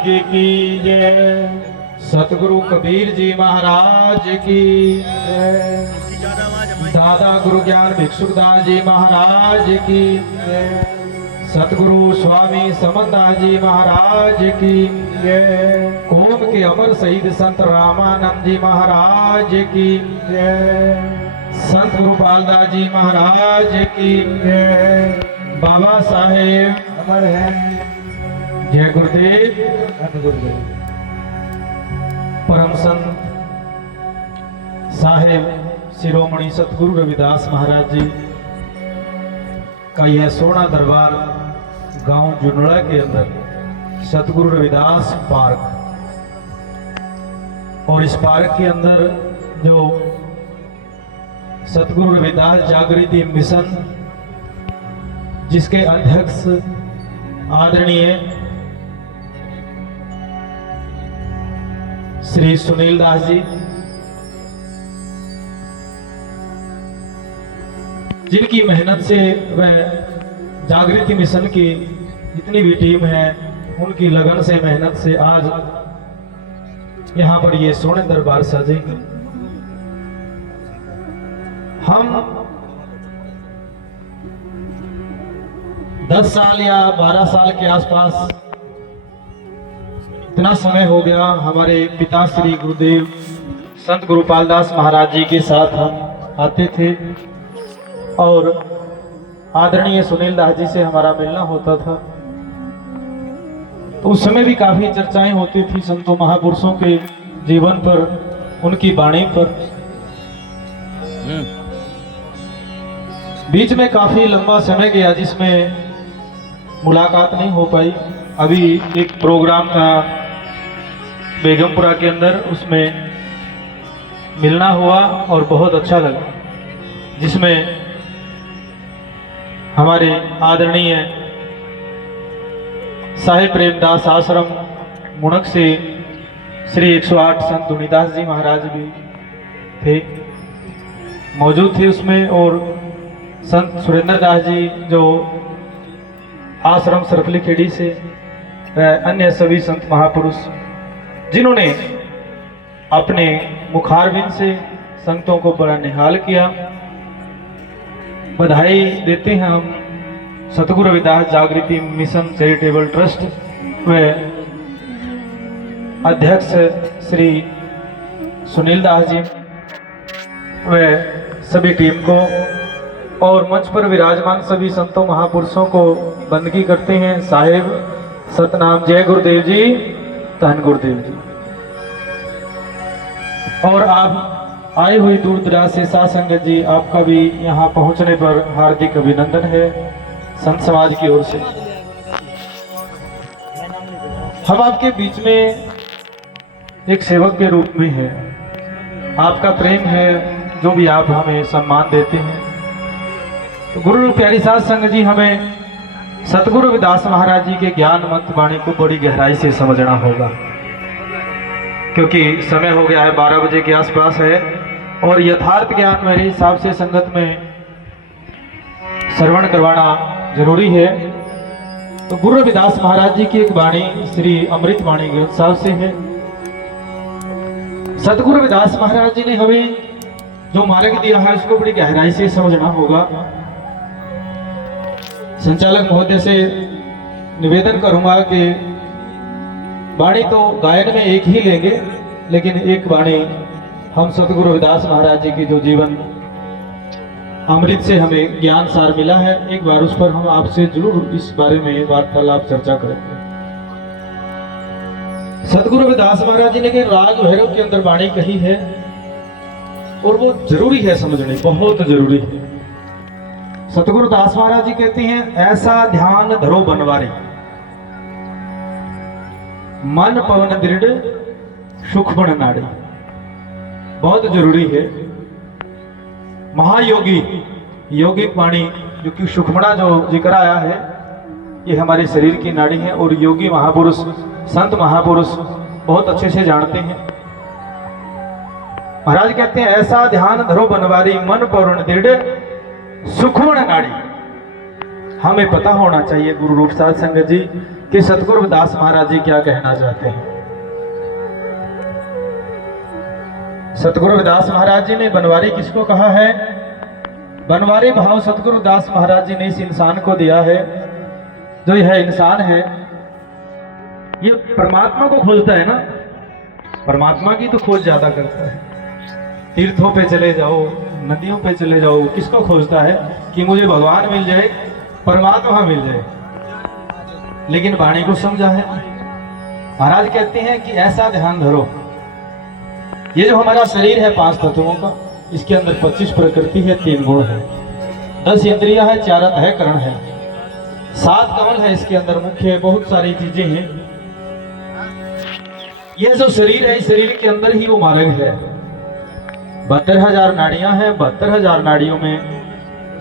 जी की जय। सतगुरु कबीर जी महाराज की जय। दादा गुरु ज्ञान भिक्षुकदास जी महाराज की जय। सतगुरु स्वामी समदास जी महाराज की जय। कौम के अमर शहीद संत रामानंद जी महाराज की जय। संत गुरुपालदास जी महाराज की जय। बाबा साहेब अमर है। जय गुरुदेव। गुरुदेव परम संत साहेब शिरोमणि सतगुरु रविदास महाराज जी का यह सोना दरबार गांव जुनड़ा के अंदर सतगुरु रविदास पार्क, और इस पार्क के अंदर जो सतगुरु रविदास जागृति मिशन जिसके अध्यक्ष आदरणीय श्री सुनील दास जी, जिनकी मेहनत से वह जागृति मिशन की जितनी भी टीम है उनकी लगन से मेहनत से आज यहाँ पर ये सोने दरबार सजेंगे। हम 10 साल या 12 साल के आसपास, इतना समय हो गया, हमारे पिता श्री गुरुदेव संत गुरुपालदास महाराज जी के साथ हम आते थे और आदरणीय सुनील दास जी से हमारा मिलना होता था। तो उस समय भी काफी चर्चाएं होती थी संतों महापुरुषों के जीवन पर, उनकी वाणी पर। बीच में काफी लंबा समय गया जिसमें मुलाकात नहीं हो पाई। अभी एक प्रोग्राम था बेगमपुरा के अंदर, उसमें मिलना हुआ और बहुत अच्छा लगा, जिसमें हमारे आदरणीय साहिब प्रेमदास आश्रम मुणक से श्री 108 संत धुनीदास जी महाराज भी थे, मौजूद थे उसमें, और संत सुरेंद्र दास जी जो आश्रम सरफली खेड़ी से, अन्य सभी संत महापुरुष जिन्होंने अपने मुखारबिंद से संतों को बड़ा निहाल किया। बधाई देते हैं हम सतगुरु रविदास जागृति मिशन चैरिटेबल ट्रस्ट व अध्यक्ष श्री सुनील दास जी व सभी टीम को, और मंच पर विराजमान सभी संतों महापुरुषों को बंदगी करते हैं। साहेब सतनाम। जय गुरुदेव जी, धन गुरुदेव जी। और आप आए हुए दूर दराज से साथ संगत जी, आपका भी यहाँ पहुँचने पर हार्दिक अभिनंदन है संत समाज की ओर से। हम आपके बीच में एक सेवक के रूप में है, आपका प्रेम है जो भी आप हमें सम्मान देते हैं। तो गुरु प्यारी साध संगत जी, हमें सतगुरु रविदास महाराज जी के ज्ञान मंत्र वाणी को बड़ी गहराई से समझना होगा, क्योंकि समय हो गया है 12 बजे के आसपास है, और यथार्थ ज्ञान मेरे हिसाब से संगत में श्रवण करवाना जरूरी है। तो गुरु रविदास महाराज जी की एक वाणी श्री अमृत वाणी ग्रंथ साहब से है। सतगुरु रविदास महाराज जी ने हमें जो मार्ग दिया है उसको बड़ी गहराई से समझना होगा। संचालक महोदय से निवेदन करूंगा कि वाणी तो गायन में एक ही लेंगे, लेकिन एक वाणी हम सतगुरु रविदास महाराज जी की जो जीवन अमृत से हमें ज्ञान सार मिला है, एक बार उस पर हम आपसे जरूर इस बारे में वार्तालाप चर्चा करेंगे। सतगुरु रविदास महाराज जी ने के राग भैरव के अंदर वाणी कही है, और वो जरूरी है समझनी, बहुत जरूरी है। सतगुरु दास महाराज जी कहते हैं, ऐसा ध्यान धरो बनवारी, मन पवन दृढ़ सुख बन नाड़ी। बहुत जरूरी है। महायोगी योगिक वाणी जो कि सुखमणा जो जिक्र आया है, ये हमारे शरीर की नाड़ी है, और योगी महापुरुष संत महापुरुष बहुत अच्छे से जानते हैं। महाराज कहते हैं, ऐसा ध्यान धरो बनवारी, मन पवन दृढ़ सुखमण नाड़ी। हमें पता होना चाहिए गुरु रूप साध संगत जी, कि सतगुरु दास महाराज जी क्या कहना चाहते हैं। सतगुरु दास महाराज जी ने बनवारी किसको कहा है? बनवारी भाव सतगुरु दास महाराज जी ने इस इंसान को दिया है। जो यह इंसान है ये परमात्मा को खोजता है ना, परमात्मा की तो खोज ज्यादा करता है। तीर्थों पे चले जाओ, नदियों पे चले जाओ, किसको खोजता है? कि मुझे भगवान मिल जाए, परमात्मा मिल जाए। लेकिन वाणी को समझा है। महाराज कहते हैं कि ऐसा ध्यान धरो, ये जो हमारा शरीर है 5 तत्वों का, इसके अंदर 25 प्रकृति है, 3 गुण है, 10 इंद्रियां है, 4 अंतःकरण है, 7 कमल है इसके अंदर मुख्य है, बहुत सारी चीजें हैं। यह जो शरीर है, इस शरीर के अंदर ही वो मार्ग है। 72,000 नाड़ियां हैं। 72,000 नाड़ियों में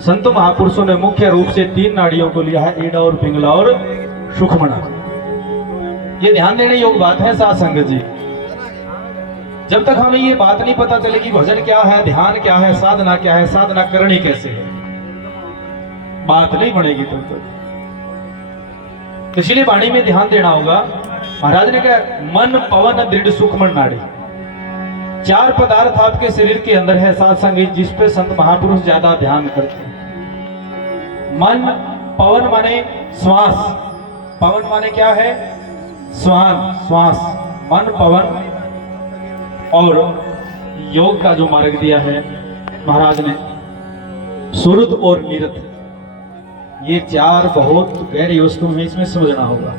संत महापुरुषों ने मुख्य रूप से 3 नाड़ियों को लिया है, ईड़ा और पिंगला और सुषुम्ना। ये ध्यान देने योग्य बात है साध संगत जी। जब तक हमें ये बात नहीं पता चलेगी भजन क्या है, ध्यान क्या है, साधना क्या है, साधना करनी कैसे है, बात नहीं बनेगी तब तक। तो इसलिए वाणी में ध्यान देना होगा। महाराज ने कहा मन पवन दृढ़ सूक्ष्म नाड़ी, 4 पदार्थ आपके शरीर के अंदर है साध संगत, जिस पे संत महापुरुष ज्यादा ध्यान करते हैं। मन पवन माने श्वास, पवन माने क्या है? श्वान, श्वास, मन पवन। और योग का जो मार्ग दिया है महाराज ने, सुरत और निरत, ये 4 बहुत गहरी वस्तु है, इसमें समझना होगा।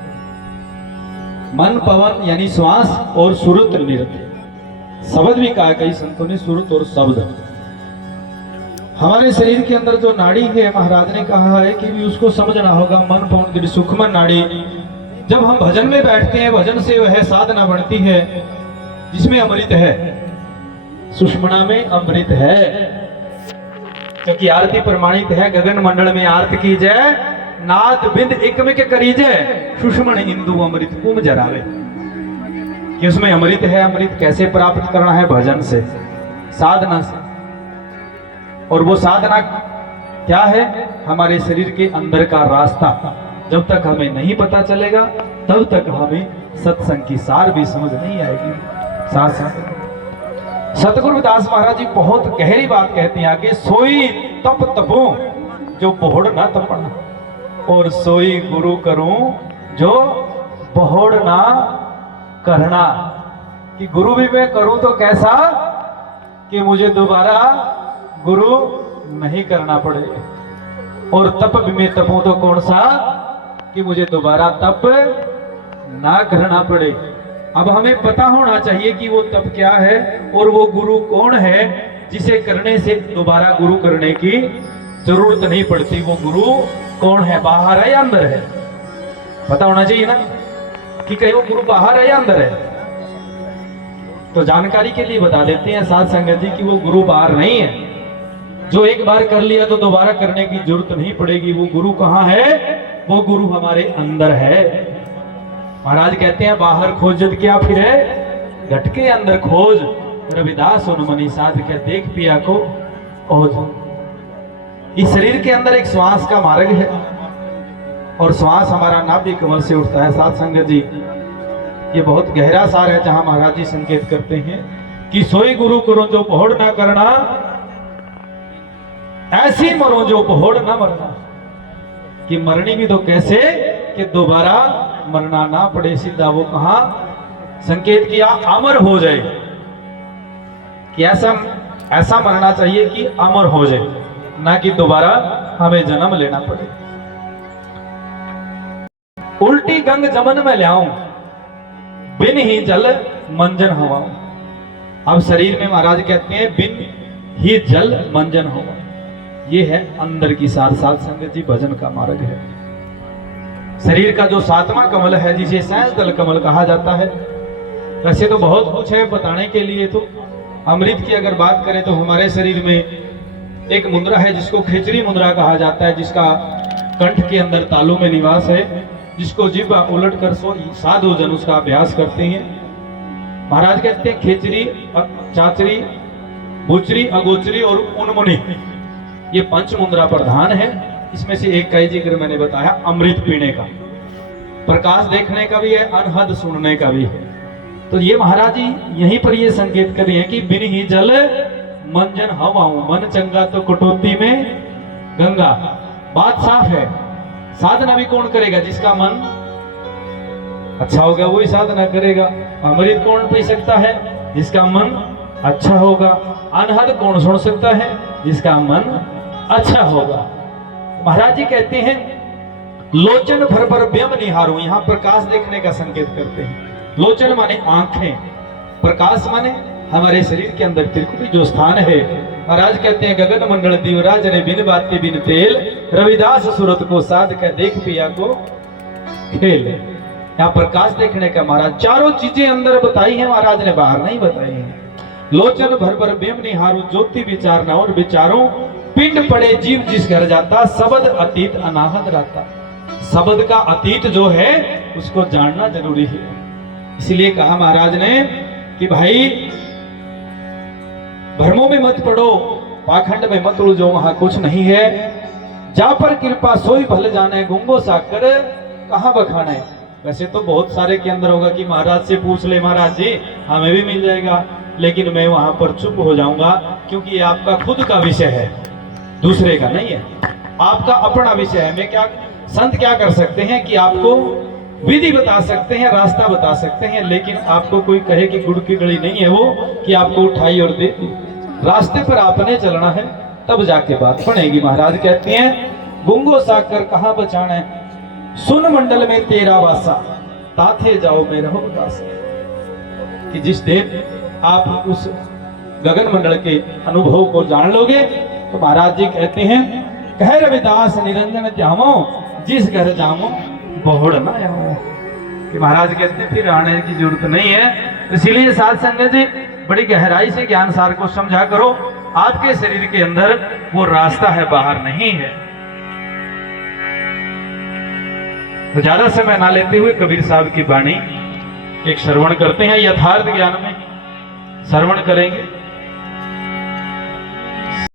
मन पवन यानी श्वास और सुरत निरत, शब्द भी कहा कई संतों ने, सुरत और शब्द। हमारे शरीर के अंदर जो नाड़ी है महाराज ने कहा है कि भी उसको समझना होगा। मन पवन सूक्ष्म नाड़ी, जब हम भजन में बैठते हैं, भजन से वह साधना बढ़ती है जिसमें अमृत है। सुषुम्ना में अमृत है, क्योंकि आरती प्रमाणित है, गगन मंडल में आरती की जय, नाद बिंद एकमिक करी जय, सुषुम्न इंदु अमृत कुम जरावे। कि उसमें अमृत है। अमृत कैसे प्राप्त करना है? भजन से, साधना से। और वो साधना क्या है? हमारे शरीर के अंदर का रास्ता। जब तक हमें नहीं पता चलेगा तब तक हमें सत्संग की सार भी समझ नहीं आएगी। सार सतगुरु दास महाराज जी बहुत गहरी बात कहते हैं आगे, सोई तप तपो जो बहुड़ ना तपना, और सोई गुरु करूं जो बहुड़ ना करना। कि गुरु भी मैं करूं तो कैसा कि मुझे दोबारा गुरु नहीं करना पड़े, और तप भी मैं तपूं तो कौन सा कि मुझे दोबारा तप ना करना पड़े। अब हमें पता होना चाहिए कि वो तप क्या है और वो गुरु कौन है जिसे करने से दोबारा गुरु करने की जरूरत नहीं पड़ती। वो गुरु कौन है, बाहर है या अंदर है? पता होना चाहिए ना कि कहीं वो गुरु बाहर है या अंदर है। तो जानकारी के लिए बता देते हैं साध संगत जी कि वो गुरु बाहर नहीं है। जो एक बार कर लिया तो दोबारा करने की जरूरत नहीं पड़ेगी। वो गुरु कहाँ है? वो गुरु हमारे अंदर है। महाराज कहते हैं बाहर खोजत क्या फिरे, घटके अंदर खोज, रविदास उन्मनी साध के देख पिया को ओज। इस शरीर के अंदर एक श्वास का मार्ग है, और श्वास हमारा नाभि कमल से उठता है। साध संगत जी ये बहुत गहरा सार है, जहां महाराज जी संकेत करते हैं कि सोई गुरु करो जो पहोड़ ना करना, ऐसी मरो जो पहोड़ ना मरना। कि मरनी भी तो कैसे कि दोबारा मरना ना पड़े। सीधा वो कहा संकेत किया अमर हो जाए, कि ऐसा मरना चाहिए कि अमर हो जाए, ना कि दोबारा हमें जन्म लेना पड़े। उल्टी गंग जमन में लाऊं, बिन ही जल मंजन हवाऊं। अब शरीर में महाराज कहते हैं बिन ही जल मंजन हवा। ये है अंदर की साथ साथ संगत जी भजन का मार्ग है। शरीर का जो 7वां कमल है जिसे सहज दल कमल कहा जाता है। वैसे तो बहुत कुछ है बताने के लिए। तो अमृत की अगर बात करें तो हमारे शरीर में एक मुद्रा है जिसको खिचड़ी मुद्रा कहा जाता है, जिसका कंठ के अंदर तालू में निवास है, जिसको जिह्वा उलट कर साधु जन उसका अभ्यास करते हैं। महाराज कहते हैं खेचरी, चाचरी, बुचरी, अगोचरी और उन्मुनी, ये 5 मुद्रा प्रधान है। इसमें से एक का ही जिक्र मैंने बताया अमृत पीने का। प्रकाश देखने का भी है, अनहद सुनने का भी है। तो ये महाराज जी यहीं पर ये संकेत कर रहे हैं कि बिन ही जल मन जन हवाऊं, मन चंगा तो कटौती में गंगा। बात साफ है। साधना भी कौन करेगा? जिसका मन अच्छा होगा वही साधना करेगा। अमृत कौन पी सकता है? जिसका मन अच्छा होगा। अनहद कौन सुन सकता है? जिसका मन अच्छा होगा। महाराज जी कहते हैं लोचन भर भर व्यम निहारूं, यहां प्रकाश देखने का संकेत करते हैं। लोचन माने आंखें, प्रकाश माने हमारे शरीर के अंदर त्रिकुटी जो स्थान है। महाराज कहते हैं गगन मंडल दिवराज ने बिन बाती बिन तेल, रविदास सूरत को साध कर देख पिया को खेल। यहाँ प्रकाश देखने का महाराज चारों चीजें अंदर बताई हैं, महाराज ने बाहर नहीं बताई हैं। लोचन भर भर व्यम निहारू, ज्योति विचार न और विचारों, पिंड पड़े जीव जिस घर जाता, शब्द अतीत अनाहत रहता। शब्द का अतीत जो है उसको जानना जरूरी है। इसलिए कहा महाराज ने कि भाई भ्रमों में मत पड़ो, पाखंड में मत उलझो, वहां कुछ नहीं है। जा पर कृपा सोई भल जाने, गुंगो साकर कहां बखाने। वैसे तो बहुत सारे के अंदर होगा कि महाराज से पूछ ले महाराज जी हमें भी मिल जाएगा, लेकिन मैं वहां पर चुप हो जाऊंगा क्योंकि ये आपका खुद का विषय है, दूसरे का नहीं है, आपका अपना विषय है। मैं क्या, संत क्या कर सकते हैं कि आपको विधि बता सकते हैं, रास्ता बता सकते हैं, लेकिन आपको कोई कहे कि गुड़ की गली नहीं है वो कि आपको उठाई और दे दी। रास्ते पर आपने चलना है, तब जाके बात बनेगी। महाराज कहते हैं गुंगो साकर कहां बचाना, सुन मंडल में तेरा वासा, ताथे जाओ में रहो उदास। कि जिस दिन आप उस गगन मंडल के अनुभव को जान लोगे तो महाराज जी कहते हैं कह रविदास निरंजन जामो, जिस घर जामो बहुड़ ना आओ। कि महाराज कहते हैं फिर आने की जरूरत नहीं है। इसीलिए साध संगत जी बड़ी गहराई से ज्ञान सार को समझा करो। आपके शरीर के अंदर वो रास्ता है, बाहर नहीं है। तो ज्यादा समय ना लेते हुए कबीर साहब की वाणी एक श्रवण करते हैं। यथार्थ ज्ञान में श्रवण करेंगे।